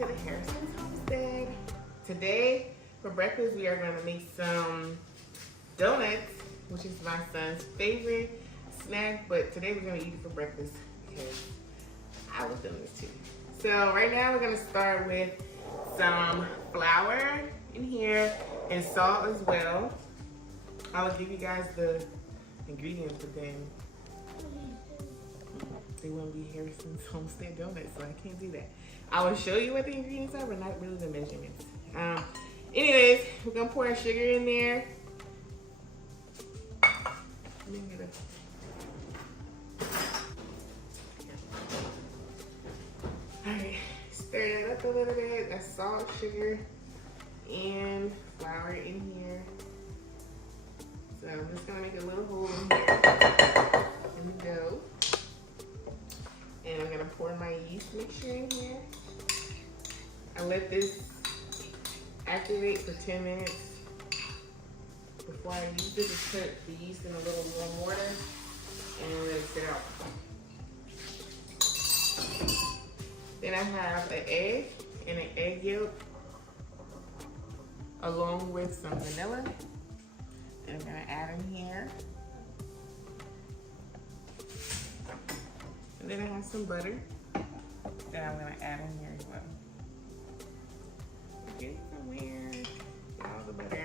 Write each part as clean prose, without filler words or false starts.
to the Harrison's homestead. Today for breakfast we are going to make some donuts, which is my son's favorite snack, but today we're going to eat it for breakfast because I was doing this too. So right now we're going to start with some flour in here and salt as well. I will give you guys the ingredients, but then they wouldn't be Harrison's homestead donuts, so I can't do that. I will show you what the ingredients are, but not really the measurements. Anyways, we're gonna pour our sugar in there. Alright, stir that up a little bit. That's salt, sugar, and flour in here. So I'm just gonna make a little hole in here in the dough. And I'm gonna pour my yeast mixture in here. I let this activate for 10 minutes before I use it. Just put the yeast in a little warm water and let it sit out. Then I have an egg and an egg yolk along with some vanilla. And I'm gonna add in here. And then I have some butter that I'm gonna add in here as well. Get somewhere, get all the butter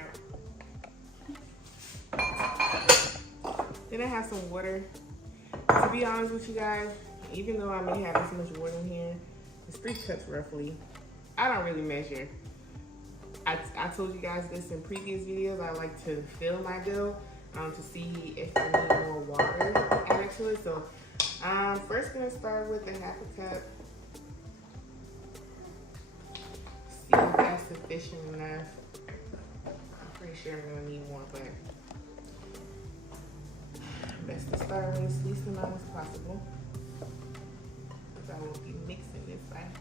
out. Then I have some water. To be honest with you guys, even though I may have this much water in here, it's 3 cups roughly. I don't really measure. I told you guys this in previous videos. I like to fill my dough to see if I need more water added to it. So I'm first gonna start with a 1/2 cup. See if that's sufficient enough. I'm pretty sure I'm gonna need more, but best to start with as least amount as possible, because I will be mixing this by hand.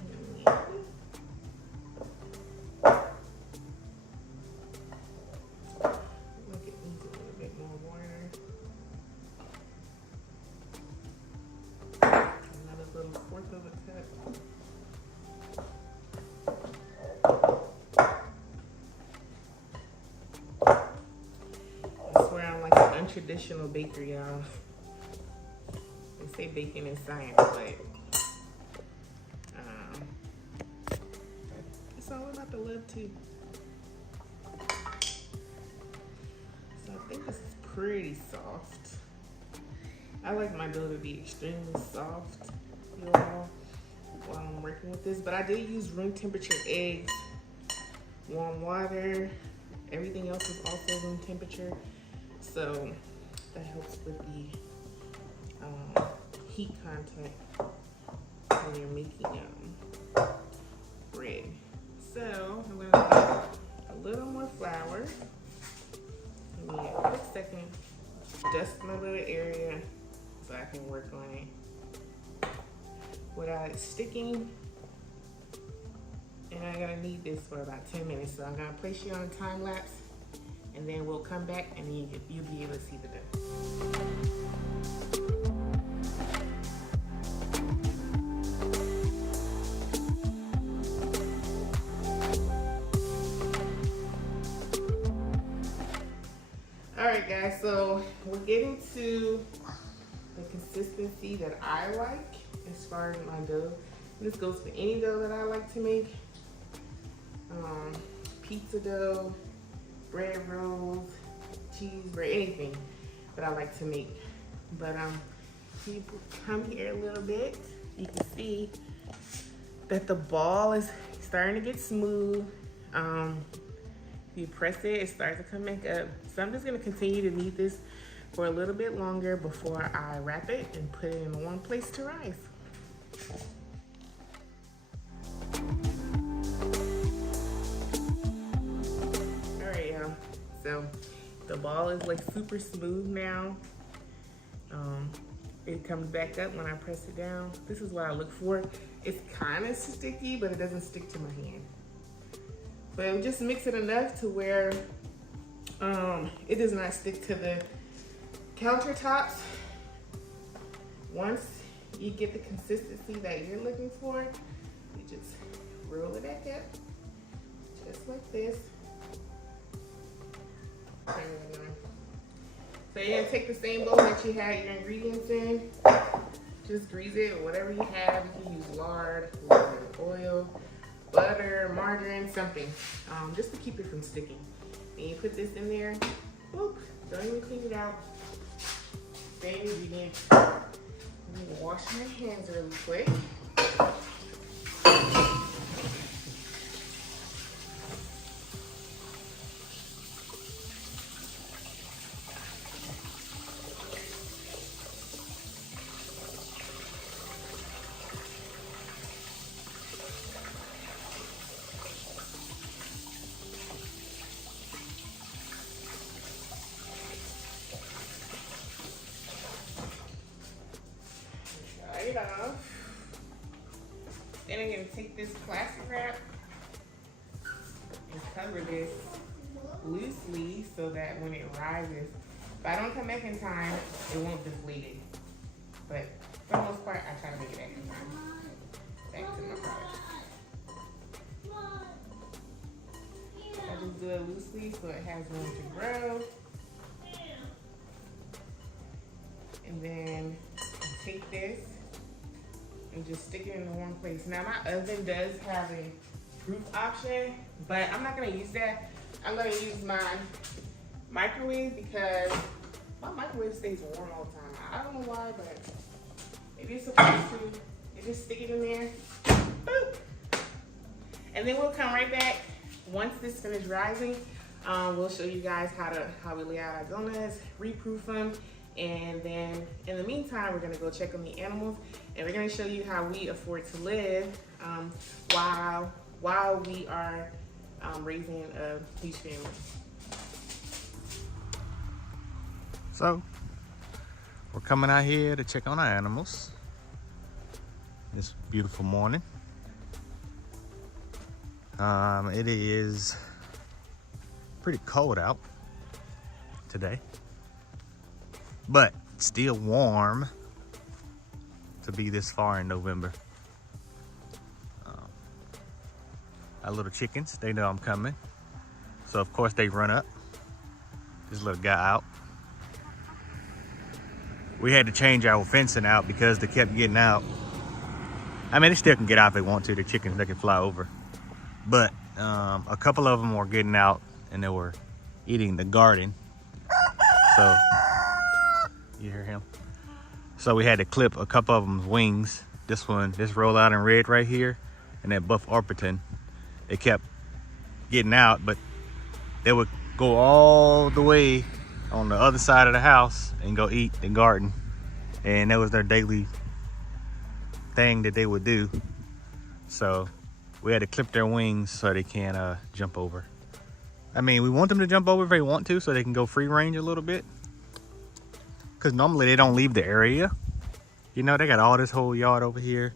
Traditional bakery, y'all. They say baking is science, but it's all about the love too. So I think this is pretty soft. I like my dough to be extremely soft, y'all, while I'm working with this. But I did use room temperature eggs, warm water. Everything else is also room temperature. So that helps with the heat content when you're making bread. So I'm gonna add a little more flour. Give me a quick second, dust my little area so I can work on it without it sticking. And I'm gonna need this for about 10 minutes. So I'm gonna place you on a time lapse, and then we'll come back and you'll be able to see the dough. All right, guys, so we're getting to the consistency that I like as far as my dough. This goes for any dough that I like to make. Pizza dough, bread rolls, cheese bread, anything that I like to make. But if you come here a little bit, you can see that the ball is starting to get smooth. If you press it, it starts to come back up. So I'm just gonna continue to knead this for a little bit longer before I wrap it and put it in one place to rise. So the ball is like super smooth now. It comes back up when I press it down. This is what I look for. It's kind of sticky, but it doesn't stick to my hand. But just mix it enough to where it does not stick to the countertops. Once you get the consistency that you're looking for, you just roll it back up, just like this. So you're gonna take the same bowl that you had your ingredients in, just grease it with whatever you have. You can use lard, oil, butter, margarine, something, just to keep it from sticking. And you put this in there, boop, don't even clean it out. Same ingredient. I'm gonna wash my hands really quick. It off. Then I'm going to take this plastic wrap and cover this loosely so that when it rises, if I don't come back in time, it won't deflate it. But for the most part, I try to make it back in time. Back to my product. I just do it loosely so it has room to grow. And then take this and just stick it in the warm place. Now my oven does have a proof option, but I'm not gonna use that. I'm gonna use my microwave because my microwave stays warm all the time. I don't know why, but maybe it's supposed to. You just stick it in there, boop. And then we'll come right back once this finishes rising. We'll show you guys how we lay out our donuts, reproof them. And then in the meantime, we're gonna go check on the animals and we're gonna show you how we afford to live while we are raising a huge family. So we're coming out here to check on our animals this beautiful morning. It is pretty cold out today, but still warm to be this far in November. Our little chickens, they know I'm coming. So of course they run up. This little guy out. We had to change our fencing out because they kept getting out. I mean, they still can get out if they want to. The chickens, they can fly over. But a couple of them were getting out and they were eating the garden. So, you hear him? So we had to clip a couple of them's wings. This roll out in red right here, and that buff Orpington. They kept getting out, but they would go all the way on the other side of the house and go eat the garden. And that was their daily thing that they would do. So we had to clip their wings so they can jump over. I mean, we want them to jump over if they want to so they can go free range a little bit. Because normally they don't leave the area. You know, they got all this whole yard over here,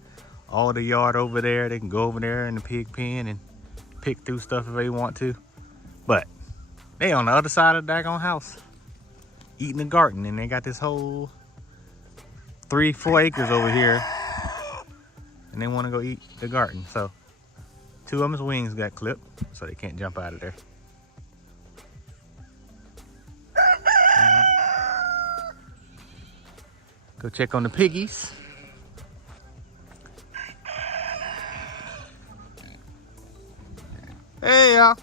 all the yard over there. They can go over there in the pig pen and pick through stuff if they want to. But they on the other side of the daggone house eating the garden, and they got this whole 3-4 acres over here, and they want to go eat the garden. So 2 of them's wings got clipped so they can't jump out of there. Go check on the piggies. Hey, y'all.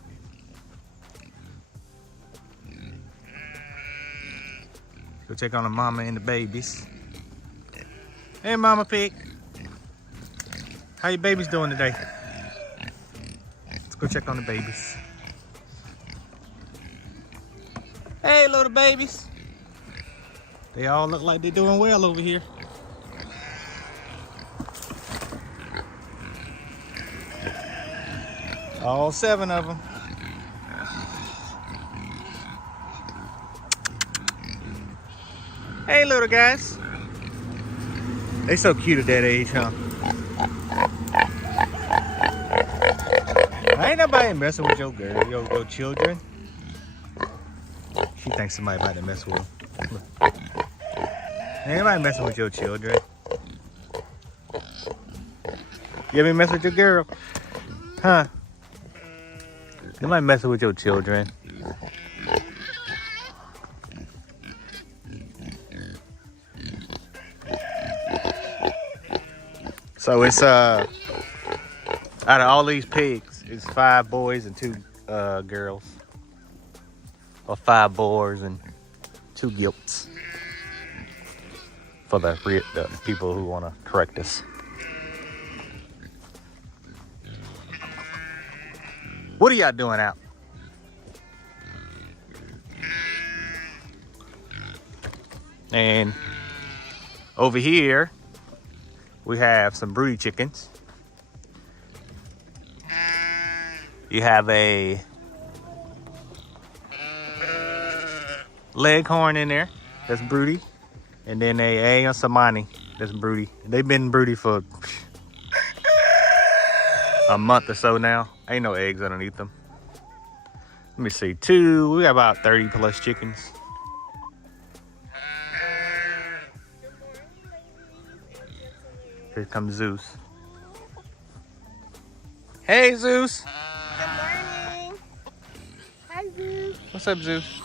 Go check on the mama and the babies. Hey, Mama Pig. How your babies doing today? Let's go check on the babies. Hey, little babies. They all look like they're doing well over here. All 7 of them. Hey, little guys. They so cute at that age, huh? Ain't nobody messing with your girl, your children. She thinks somebody about to mess with them. Ain't nobody messing with your children. You ever mess with your girl? Huh? You might mess with your children. So it's out of all these pigs, it's 5 boys and 2 girls, or 5 boars and 2 gilts. For the people who want to correct us. What are y'all doing out? And over here, we have some broody chickens. You have a leghorn in there that's broody. And then a Samani that's broody. They've been broody for a month or so now. Ain't no eggs underneath them. Let me see. 2, we got about 30 plus chickens. Here comes Zeus. Hey, Zeus. Good morning. Hi, Zeus. What's up, Zeus?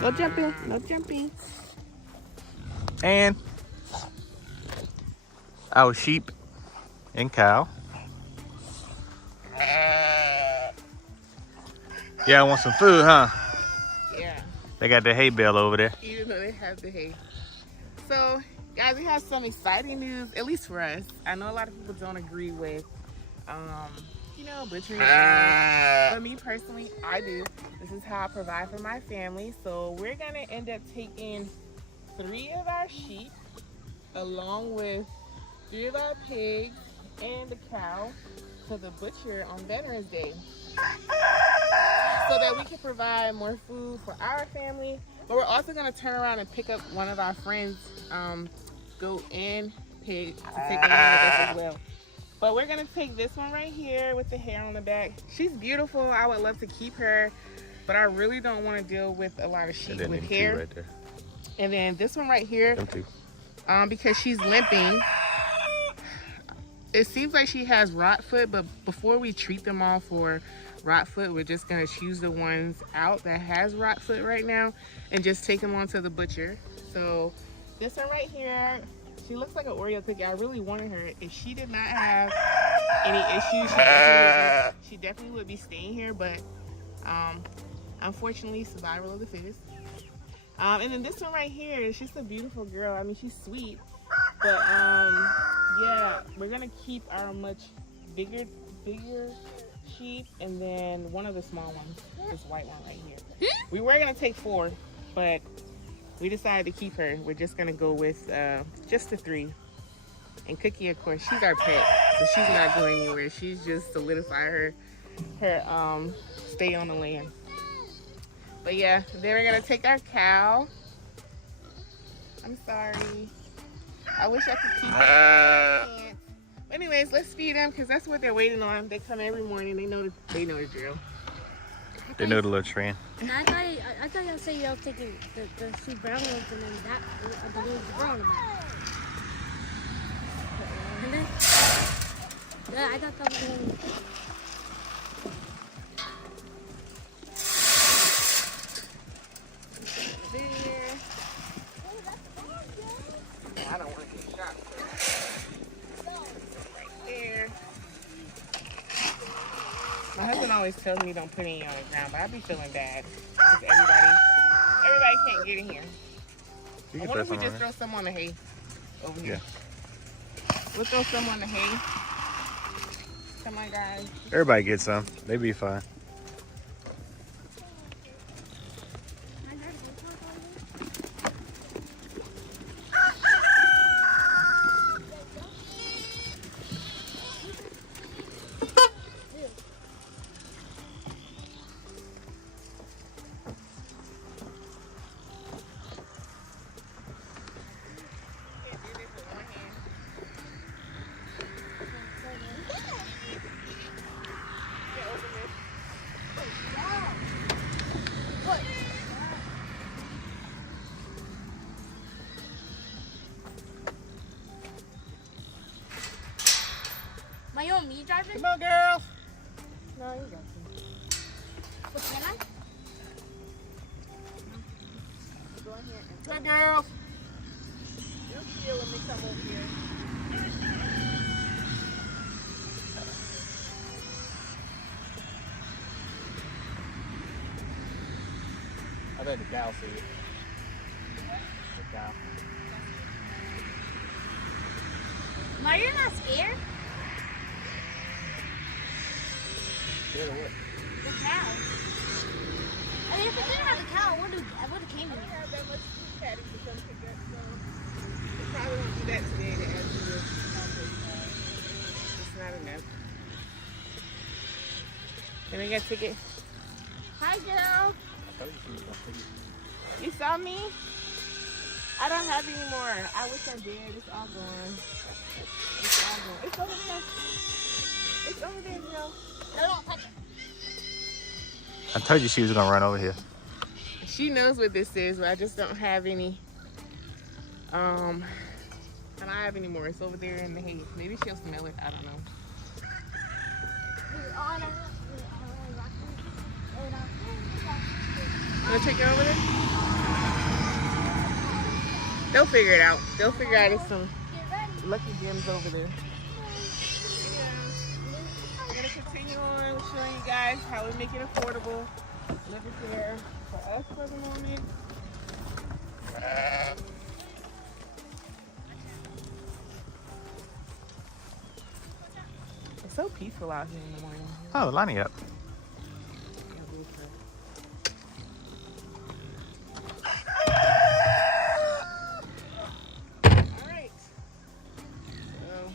No jumping. No jumping. And our sheep and cow. Yeah, I want some food, huh? Yeah. They got the hay bale over there. Even though they have the hay. So, guys, we have some exciting news, at least for us. I know a lot of people don't agree with, you know, butchering animals. But me personally, I do. This is how I provide for my family. So we're going to end up taking 3 of our sheep along with 3 of our pigs and the cow to the butcher on Veterans Day. So that we can provide more food for our family. But we're also going to turn around and pick up one of our friends' goat and pig to take along with us as well. But we're going to take this one right here with the hair on the back. She's beautiful. I would love to keep her, but I really don't want to deal with a lot of sheep with hair. Right there. And then this one right here, because she's limping. It seems like she has rot foot, but before we treat them all for rot foot, we're just going to choose the ones out that has rot foot right now and just take them on to the butcher. So this one right here, she looks like an Oreo cookie. I really wanted her. If she did not have any issues, she definitely would be staying here, but unfortunately, survival of the fittest. And then this one right here is just a beautiful girl. I mean, she's sweet, but yeah, we're gonna keep our much bigger sheep, and then one of the small ones, this white one right here. We were gonna take 4, but we decided to keep her. We're just gonna go with just the 3. And Cookie, of course, she's our pet, so she's not going anywhere. She's just solidify her stay on the land. But yeah, then we're gonna take our cow. I'm sorry. I wish I could keep her. I can't. But anyways, let's feed them because that's what they're waiting on. They come every morning. They know the drill. They know the little trend. I thought y'all said y'all taking the 2 brown ones and then that the ones brown about. And then yeah, I thought that was one. I don't want to get shot. Right there. My husband always tells me don't put any on the ground, but I be feeling bad because everybody can't get in here. I wonder if we just throw some on the hay over here. Yeah. We'll throw some on the hay. Come on, guys. Everybody gets some. They be fine. My own me driving? Come on, girls. No, you got to. But can I? Go in here and Come on, girls. you'll see it when they come over here. I bet the cow see it. The cow. Ma, you're not scared? Scared of what? The cow. I mean, if it didn't have the cow, I would have came in I here. have that much food patties to come pick up, so they probably won't do that today to add to the compost pile. It's not enough. Can we get a ticket? Hi, girl. I told you she was gonna see it. You saw me? I don't have any more. I wish I did. It's all gone. It's all gone. It's over there. It's over there, girl. I don't touch it. I told you she was gonna run over here. She knows what this is, but I just don't have any. I don't have any more. It's over there in the hay. Maybe she'll smell it. I don't know. Wanna take it over there? They'll figure it out. They'll figure out it's some lucky gems over there. We're gonna continue on showing you guys how we make it affordable. Live it there for us for the moment. It's so peaceful out here in the morning. Oh, lining up. Alright. So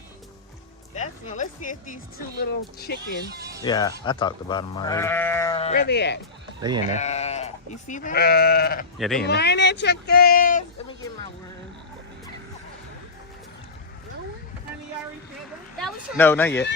that's now let's see if these two little chickens, Yeah, I talked about them already. where they at? They in there. You see them? Yeah, they Good in there. morning, chickens. Let me get my worm. No one? Honey, you already fed them? That was No, not yet.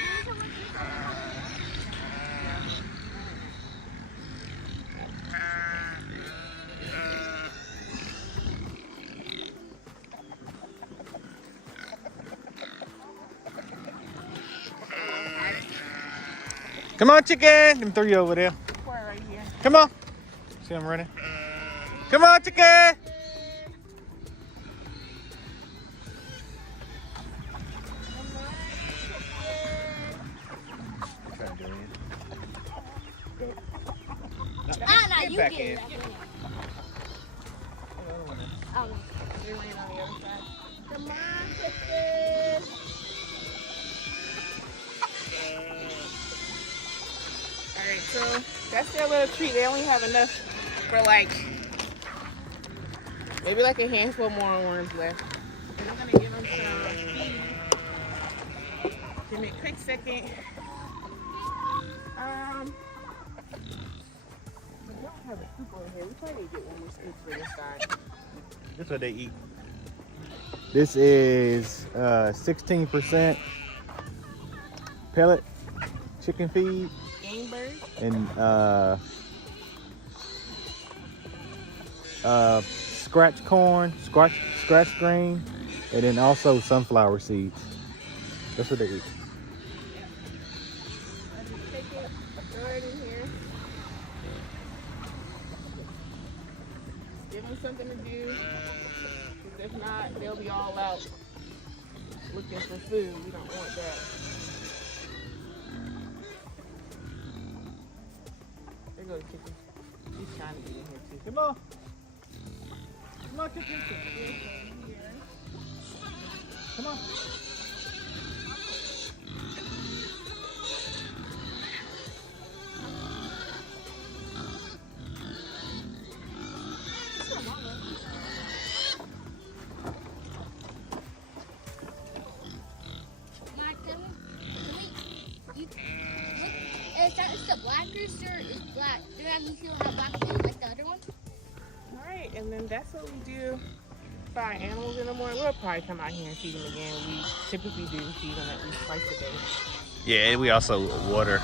Come on, chicken. Them three over there. Four right here. Come on. See them running? Come on, chicken. Ah, no, you back get in. it. Oh, no. They ran on the other side. Come on, chickens. Alright, so that's their little treat. They only have enough for like maybe like a handful more worms left. And I'm gonna give them some feed. Give me a quick second. We don't have a scoop over here. We probably need to get one more scoop for this side. This is what they eat. This is 16% pellet chicken feed Game bird. and scratch corn, scratch green, and then also sunflower seeds. That's what they eat. I just take it, throw it in here. Give them something to do. Because if not, they'll be all out looking for food. We don't want that. There goes chicken. He's trying to get in here too. Come on. Come on, chicken. Come on. It's the black rooster is black. Do you still have black food like the other one? Alright, and then that's what we do for our animals in the morning. We'll probably come out here and feed them again. We typically do feed them at least twice a day. Yeah, we also water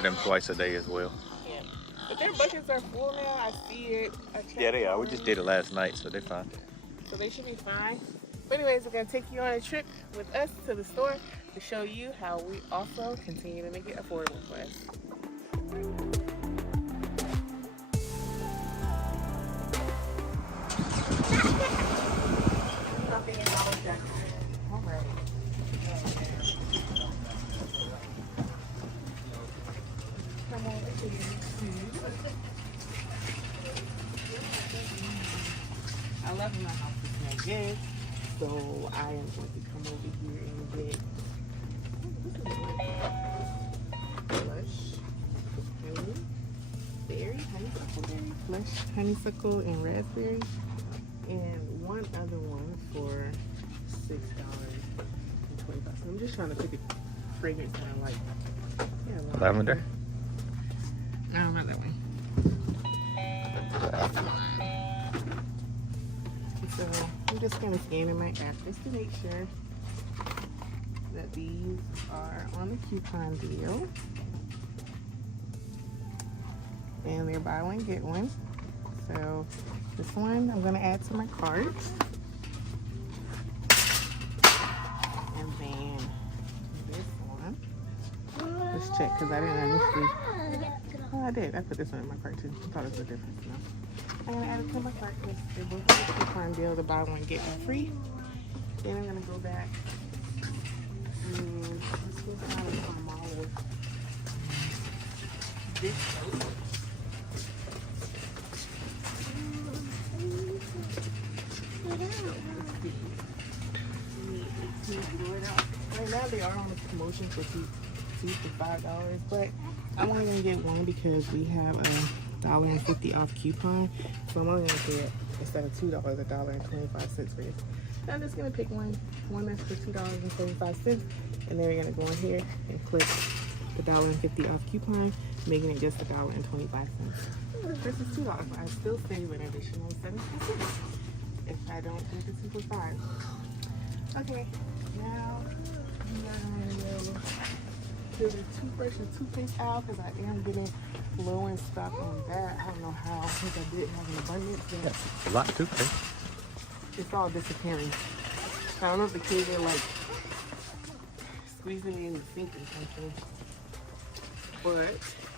them twice a day as well. Yeah. But their buckets are full now. I see it. I checked Yeah, they are. We them. just did it last night, so they're fine. So they should be fine. But anyways, we're gonna take you on a trip with us to the store to show you how we also continue to make it affordable for us. All right. Come over here. I love when my house is like this, so I am going to come over here and get blush, honeysuckle berry, flush honeysuckle and raspberry, and one other one for $6.25. I'm just trying to pick a fragrance that I like. Yeah, Lavender? No, not that one. So I'm just gonna scan in my app just to make sure that these are on the coupon deal. And they're buy one, get one. So this one I'm gonna add to my cart. And then this one. Let's check because I didn't initially. Oh, I did. I put this one in my cart too. I thought it was a difference. No. I'm gonna add it to my cart because they're both on the coupon deal to buy one, get one free. Then I'm gonna go back and let's go down to my mall with this soap. Right now they are on a promotion for two for $5, but I'm only gonna get one because we have a $1.50 off coupon. So I'm only gonna get, instead of $2, $1.25 for this. I'm just gonna pick one that's for $2.75, and then we're gonna go in here and click the $1.50 off coupon, making it just $1.25. Versus $2, I still save an additional 75 cents if I don't get the 2 for $5. Okay, now we are gonna go to the toothbrush and toothpaste aisle because I am getting low in stock on that. I don't know how, because I did have an abundance. Yes, a lot of toothpaste. It's all disappearing. I don't know if the kids are like squeezing me in the sink or something. But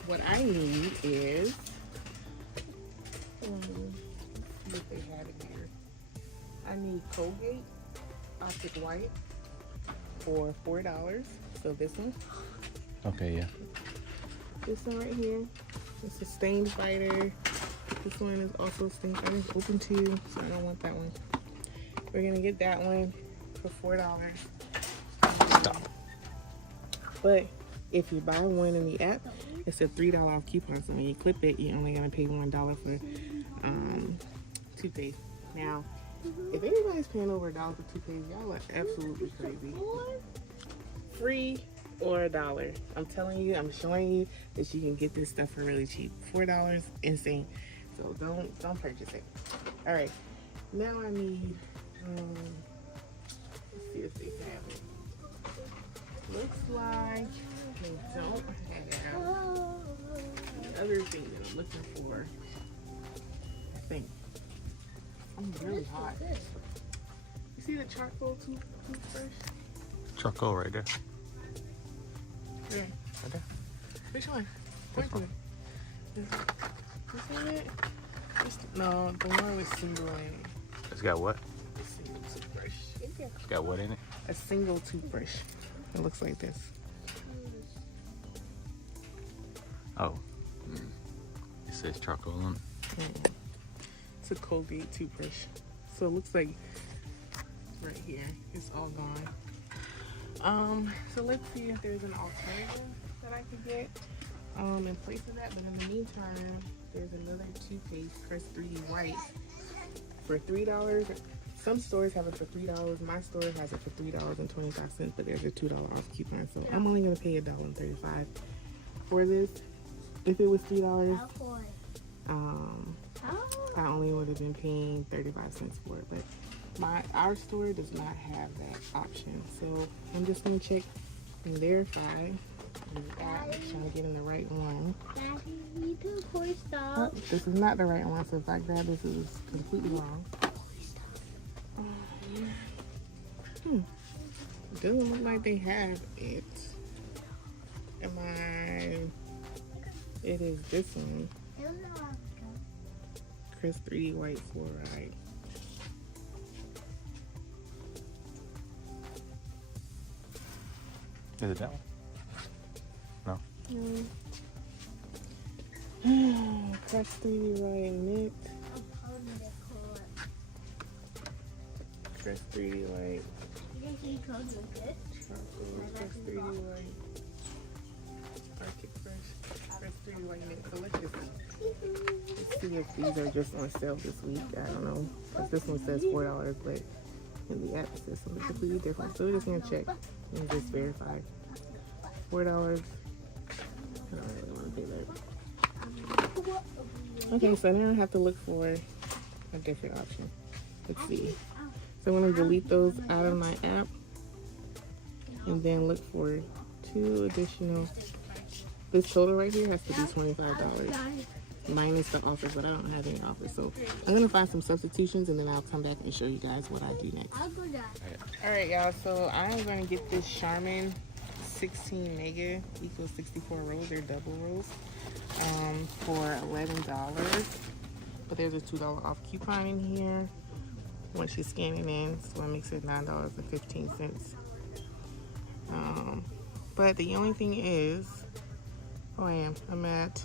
what I need is, let's see if they have it here. I need Colgate Optic White for $4. So this one. Okay, yeah. This one right here. It's a stain fighter. This one is also stain fighter. It's open too, so I don't want that one. We're gonna get that one for $4. Stop. But if you buy one in the app, it's a $3 off coupon. So when you clip it, you're only gonna pay $1 for toothpaste. Now, if anybody's paying over $1 for toothpaste, y'all are absolutely crazy. Free or $1. I'm telling you, I'm showing you that you can get this stuff for really cheap. $4, insane. So don't purchase it. All right, now I need. Let's see if they have it. Looks like they don't have the other thing that I'm looking for. I think. I'm really hot. You see the charcoal toothbrush? Charcoal right there. Yeah. Right there. Which one? Which one? This one it? No, the one with single in it. It's got what? A single toothbrush. It's got what in it? A single toothbrush. It looks like this. Oh. It says charcoal on it. It's a Colgate toothbrush. So it looks like right here. It's all gone. So let's see if there's an alternative that I could get in place of that. But in the meantime, there's another toothpaste, Crest 3D White, for $3. Some stores have it for $3. My store has it for $3.25, but there's a $2 off coupon. So I'm only gonna pay $1.35 for this. If it was $3, I only would have been paying 35 cents for it. But our store does not have that option. So I'm just gonna check and verify. I'm trying to get in the right one. Oh, this is not the right one. So if I grab this, it is completely wrong. Doesn't look like they have it. It is this one. Chris 3D White Fluoride. Is it that one? Chris 3D White Knit. Chris 3D White. Chris 3D White. Arctic Fresh. Chris 3D White Knit. So let's just see. Let's see if these are just on sale this week. I don't know. Because this one says $4, but in the app it says something completely different. So we're just going to check and just verify. $4. I don't really want to pay that. Okay, so now I have to look for a different option. Let's see. So I'm going to delete those out of my app and then look for 2 additional. This total right here has to be $25 minus the offers, but I don't have any offers. So I'm going to find some substitutions and then I'll come back and show you guys what I do next. Alright y'all, so I'm going to get this Charmin 16 mega equals 64 rolls. They're double rolls for $11. But there's a $2 off coupon in here once you scan it in, so it makes it $9.15. But the only thing is, I'm at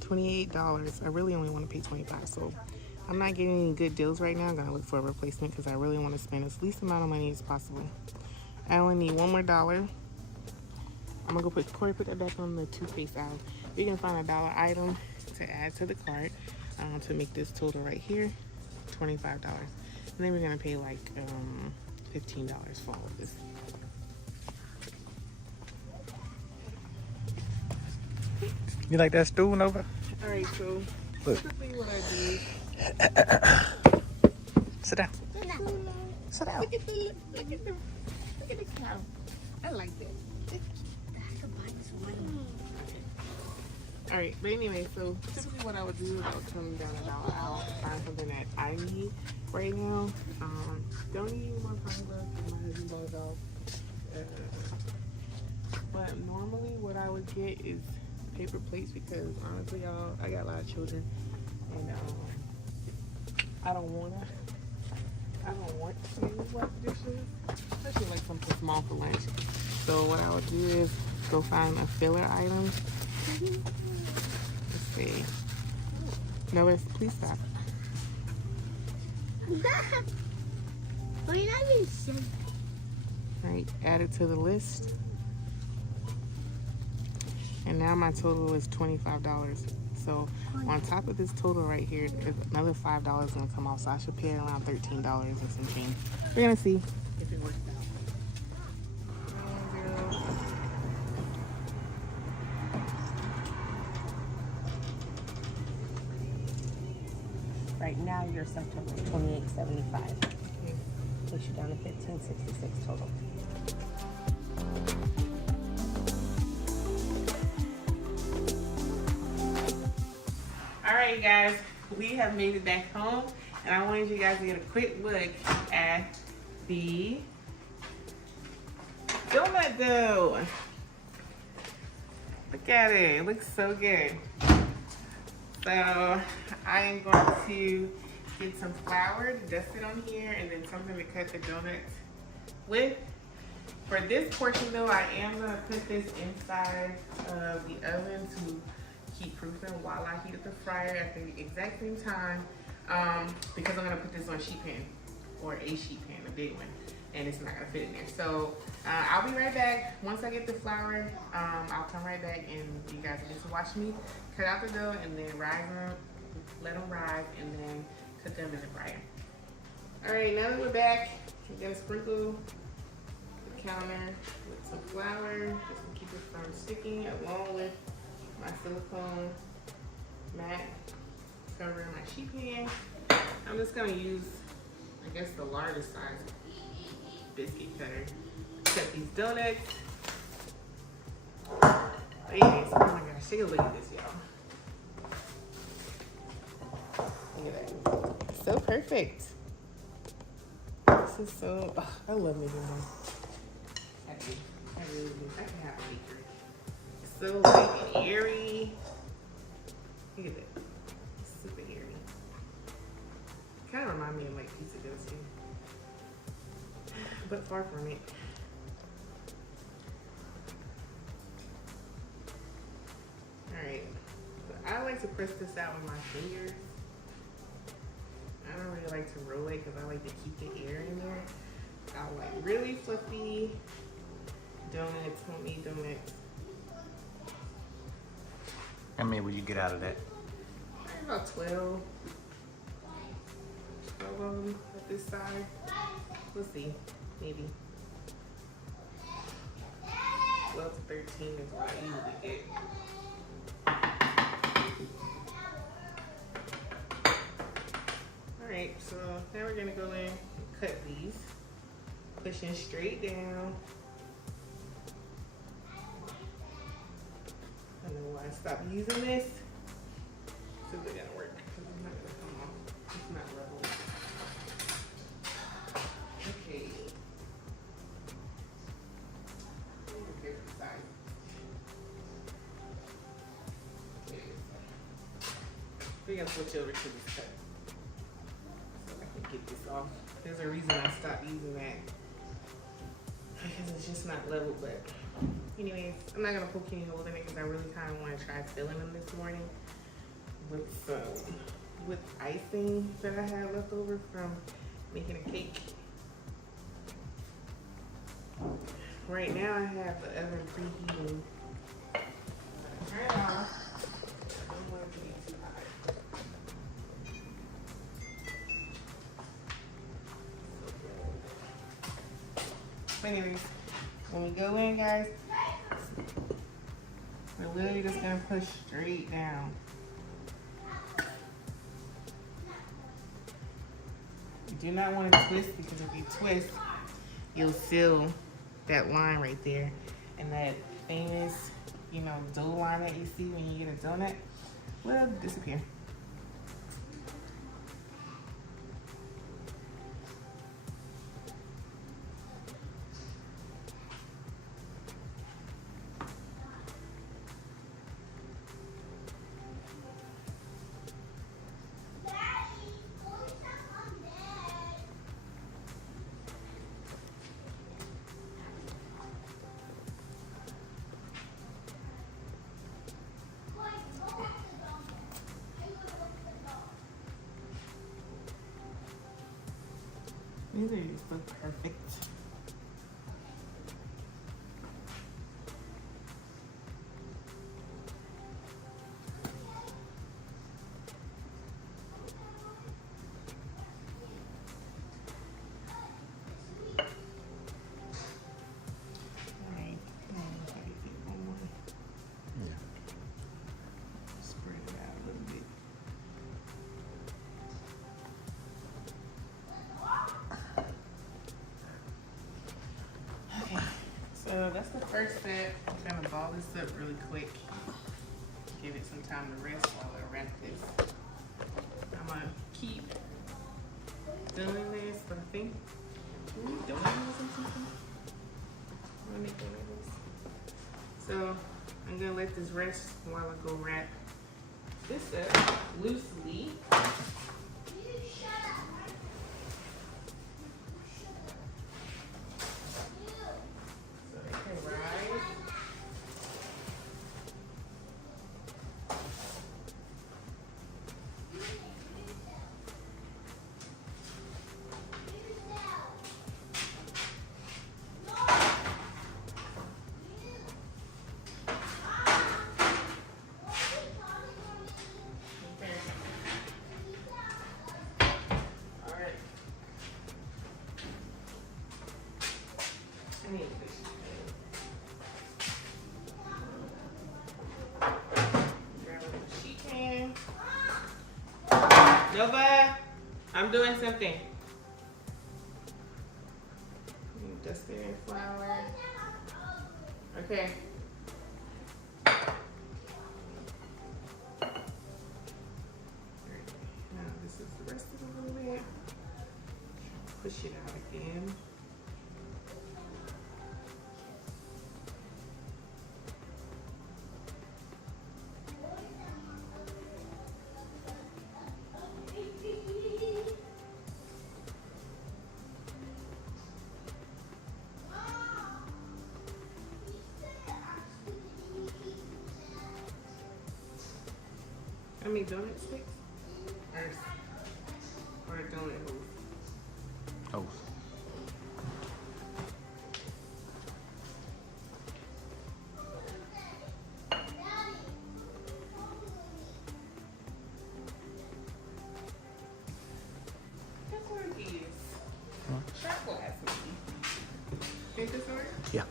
$28. I really only want to pay $25, so I'm not getting any good deals right now. I'm gonna look for a replacement because I really want to spend as least amount of money as possible. I only need $1 more. I'm gonna go put Corey, put that back on the toothpaste aisle. You're gonna find a $1 item to add to the cart to make this total right here $25. And then we're gonna pay like $15 for all of this. You like that stool, Nova? All right, so typically what I do. Sit down. Sit down. Look at the cow. I like that. All right, but anyway, so typically what I would do is I would come down and I'll find something that I need right now. Don't need more pine bugs. My husband bought it off. But normally what I would get is paper plates because honestly, y'all, I got a lot of children and I don't want to wash dishes, especially like something small for lunch. So what I would do is go find a filler item. Let's see. No, please stop. All right, add it to the list. And now my total is $25. So on top of this total right here, there's another $5 gonna come off. So I should pay around $13 and some change. We're gonna see if it works out. Right now, your subtotal is $28.75. Okay. Takes you down to $15.66 total. Alright guys, we have made it back home and I wanted you guys to get a quick look at the donut dough. Look at it, it looks so good. So I am going to get some flour to dust it on here and then something to cut the donuts with. For this portion though, I am going to put this inside of the oven to keep proofing while I heat up the fryer at the exact same time because I'm going to put this on sheet pan or a sheet pan, a big one, and it's not going to fit in there. So I'll be right back. Once I get the flour, I'll come right back and you guys will get to watch me cut out the dough and then rise them, let them rise, and then cook them in the fryer. All right, now that we're back, I'm going to sprinkle the counter with some flour just to keep it from sticking, along with my silicone mat covering my sheet pan. I'm just gonna use, I guess, the largest size biscuit cutter to cut these donuts. But anyways, oh my gosh, take a look at this, y'all. Look at that. So perfect. is so, I love making this. I do. I really do. I can have a bakery. So like airy. Look at that. It's super airy. Kind of remind me of like pizza does too. But far from it. Alright. I like to press this out with my fingers. I don't really like to roll it because I like to keep the air in there. I like really fluffy donuts, homemade donuts. How many will you get out of that? About 12. 12 of them at this side. We'll see. Maybe. 12 to 13 is what I usually get. Alright, so now we're gonna go in and cut these. Pushing straight down. I know why I stopped using this. See if they're gonna work. Because it's not gonna come off. It's not level. Okay. Okay, for the size. Okay. We're gonna switch over to this cut. So I can get this off. There's a reason I stopped using that. Because it's just not level, but anyways, I'm not gonna poke any holes in it because I really kind of want to try filling them this morning with icing that I had left over from making a cake. Right now I have the oven preheating. Turn it off. I don't want it to be too hot. But anyways, when we go in, guys, we're literally just gonna push straight down. You do not want to twist because if you twist, you'll seal that line right there. And that famous, dough line that you see when you get a donut will disappear. These are just so perfect. Alright, try to get one more. Yeah. Spread it out a little bit. Okay, so that's the first step. I'm gonna ball this up really quick. Give it some time to rest while I wrap this. I'm gonna keep doing this, but I think, can we donate this or something? I'm gonna make donuts. So I'm gonna let this rest while I go wrap this up loosely. So it can rise. Alright. I need this. Grab a sheet pan. Nova, I'm doing something. Dust it in flour. Okay. Alright, now this is the rest of it a little bit. Push it out again. I mean donut sticks? Or donut holes? Oh. That's what it is. Shot glass, maybe. Think this work? Yeah.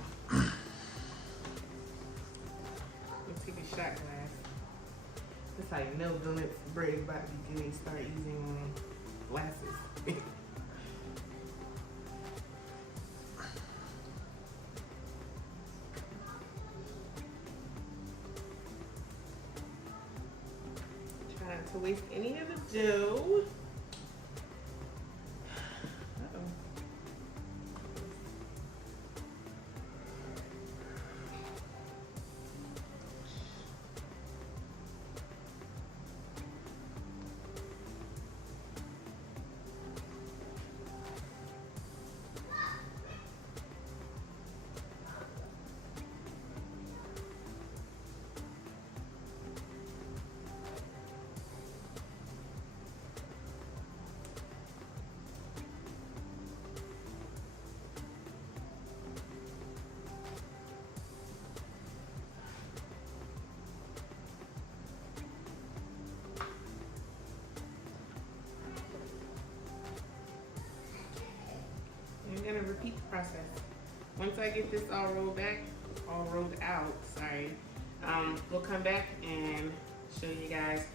Let's take a shot glass. That's how you know donuts bread is about to be good. Start using glasses. Try not to waste any of the dough. Uh-oh. I'm gonna repeat the process. Once I get this all rolled out, sorry, we'll come back and show you guys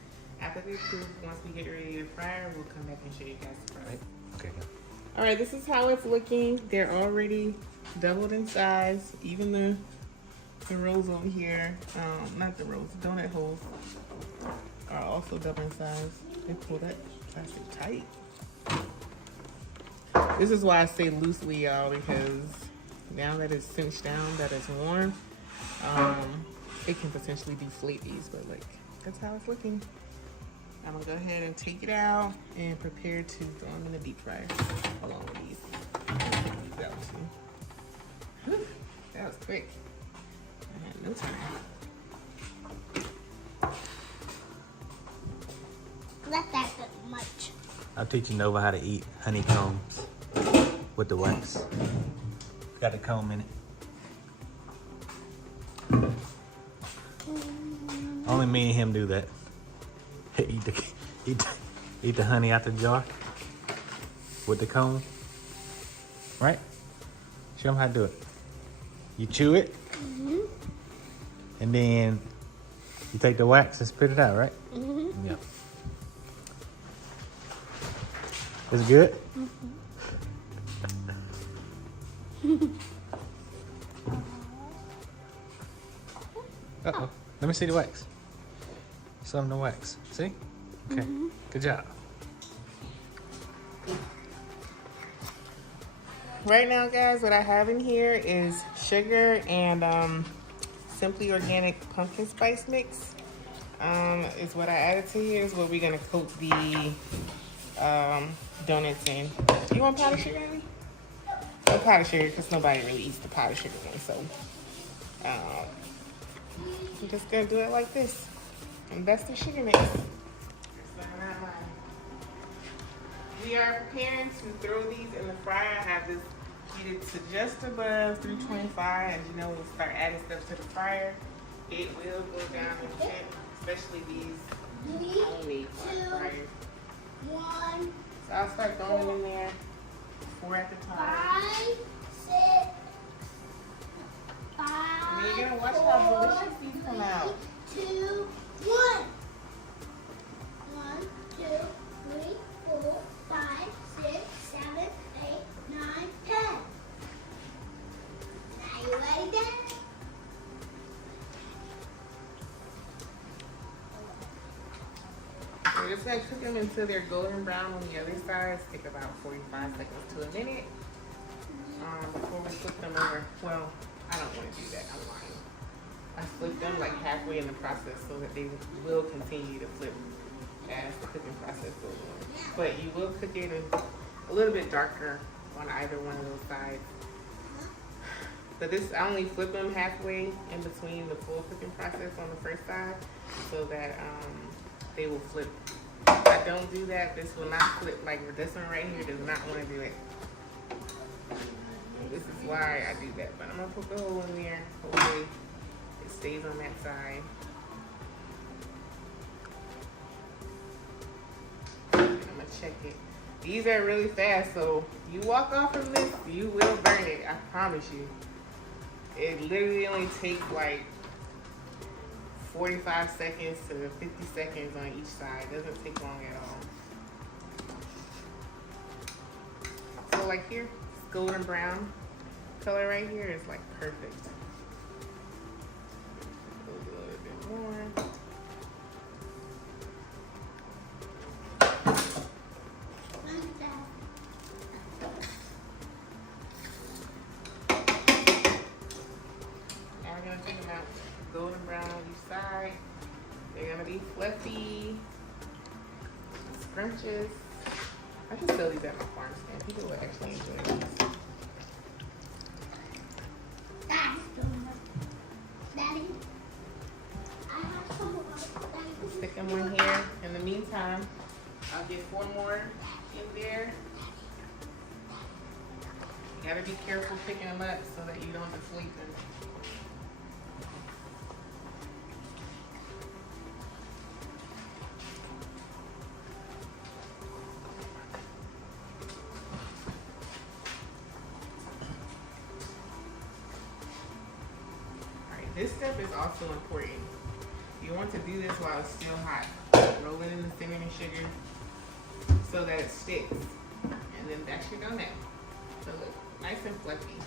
after the proof. Once we get ready to fry, we'll come back and show you guys the process. Okay. All right, this is how it's looking. They're already doubled in size. Even the rolls over here, not the rolls, the donut holes are also double in size. They pull that plastic tight. This is why I say loosely, y'all, because now that it's cinched down, that it's warm, it can potentially deflate these, but like, that's how it's looking. I'm gonna go ahead and take it out and prepare to throw them in the deep fryer along with these. That was, whew, that was quick. I had no time. Not that good much. I'm teaching Nova how to eat honeycombs with the wax. Got the comb in it. Only me and him do that. eat the honey out the jar with the comb. Right? Show him how to do it. You chew it, and then you take the wax and spit it out, right? Yeah. Is it good? Uh-oh. Let me see the wax. Some of the wax. See? Okay. Good job. Right now, guys, what I have in here is sugar and Simply Organic pumpkin spice mix. Is what I added to here. Is what we're gonna coat the donuts in. Do you want powdered sugar, Annie? No powdered sugar, because nobody really eats the powdered sugar one. So I'm just gonna do it like this. And that's the sugar mix. We are preparing to throw these in the fryer. I have this heated to just above 325. As you know, we'll start adding stuff to the fryer. It will go down in a bit, especially these homemade fryers. So I'll start throwing them in there, 4 at the time. 5, 6, 5. And then you're gonna watch how delicious these come out. 2, 1. 1, 2, 3, 4, 5, 6, 7, 8, 9, 10. Now you ready, Dad? We're just gonna cook them until they're golden brown on the other side. Take about 45 seconds to a minute before we flip them over. Well, I don't want to do that. I'm lying. I flip them like halfway in the process so that they will continue to flip as the cooking process goes on. But you will cook it a little bit darker on either one of those sides. But this, I only flip them halfway in between the full cooking process on the first side so that they will flip. If I don't do that, this will not flip. Like this one right here does not want to do it. This is why I do that. But I'm gonna poke a hole in there. Hopefully it stays on that side. And I'm gonna check it. These are really fast, so you walk off of this, you will burn it. I promise you. It literally only takes like 45 seconds to 50 seconds on each side. It doesn't take long at all. So like here, this golden brown color right here is like perfect. A little bit more. Now we're gonna take them out. Golden brown on each side. They're gonna be fluffy, scrunches. I can sell these at my farm stand. People will actually enjoy these. Daddy, I have some more. Stick them in here. In the meantime, I'll get 4 more in there. You gotta be careful picking them up so that you don't deflate them. This step is also important. You want to do this while it's still hot. Roll it in the cinnamon sugar so that it sticks. And then that's your donut. So look, nice and fluffy.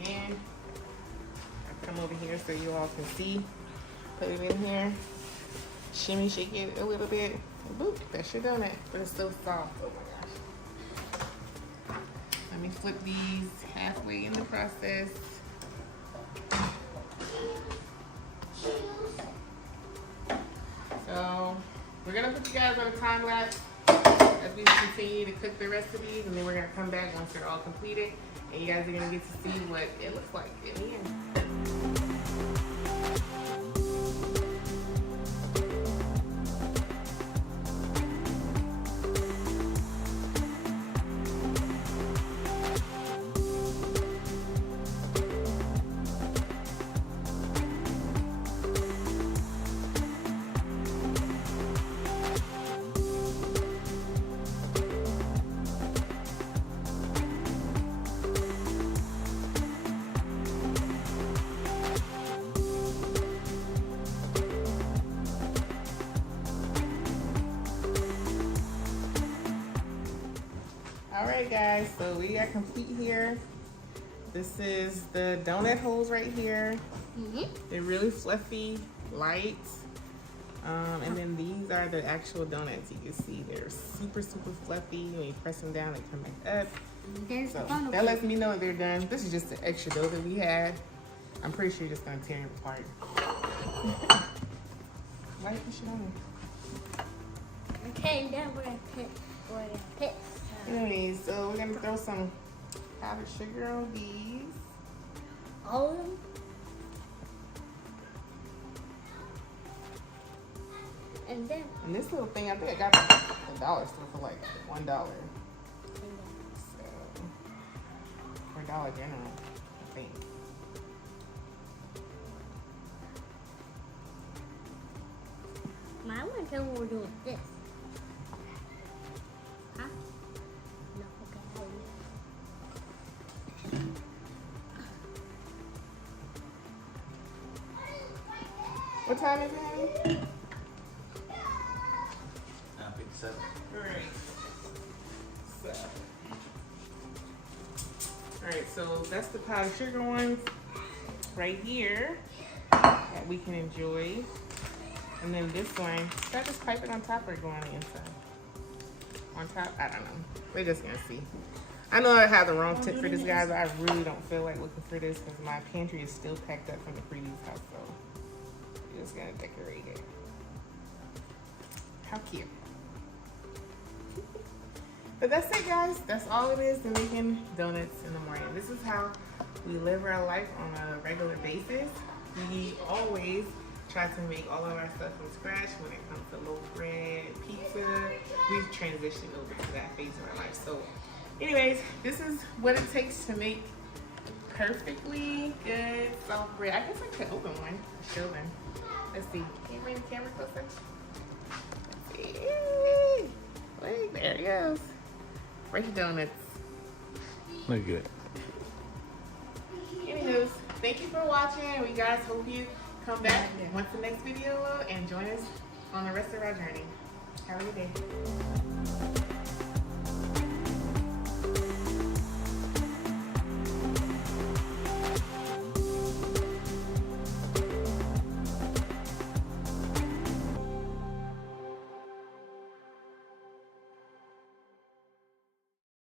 Again, I'll come over here so you all can see. Put it in here. Shimmy, shake it a little bit. And boop, that's your donut. But it's so soft. Oh my gosh. Let me flip these halfway in the process. So we're gonna put you guys on a time lapse as we continue to cook the rest of these, and then we're gonna come back once they're all completed, and you guys are gonna get to see what it looks like in the end. Alright guys, so we are complete here. This is the donut holes right here. They're really fluffy, light. And then these are the actual donuts. You can see they're super, super fluffy. When you press them down, they come back up. So that lets me know that they're done. This is just the extra dough that we had. I'm pretty sure you're just gonna tear it apart. Why you push it on? Okay, then we're gonna pit. Anyways, so we're gonna throw some powdered sugar on these. All of them? And then. And this little thing, I think I got the dollar store for like $1. So, for Dollar General, I think. I want to tell what we're doing with this. Huh? No, okay. What time is it, honey? 9:57. Alright, so that's the powdered sugar ones right here that we can enjoy. And then this one, should I just pipe it on top or go on the inside? On top? I don't know. We're just gonna see. I know I have the wrong tip for this, guys, but I really don't feel like looking for this because my pantry is still packed up from the previous house, so we're just gonna decorate it. How cute. But that's it, guys. That's all it is to making donuts in the morning. This is how we live our life on a regular basis. We always try to make all of our stuff from scratch when it comes to loaf bread, pizza. We've transitioned over to that phase of our life. So anyways, this is what it takes to make perfectly good soft bread. I guess I could open one, show them. Let's see. Can you bring the camera closer? Let's see. Wait, there it goes. Fresh donuts. Look good. Anywho, thank you for watching. We guys hope you come back once the next video and join us on the rest of our journey. Have a good day.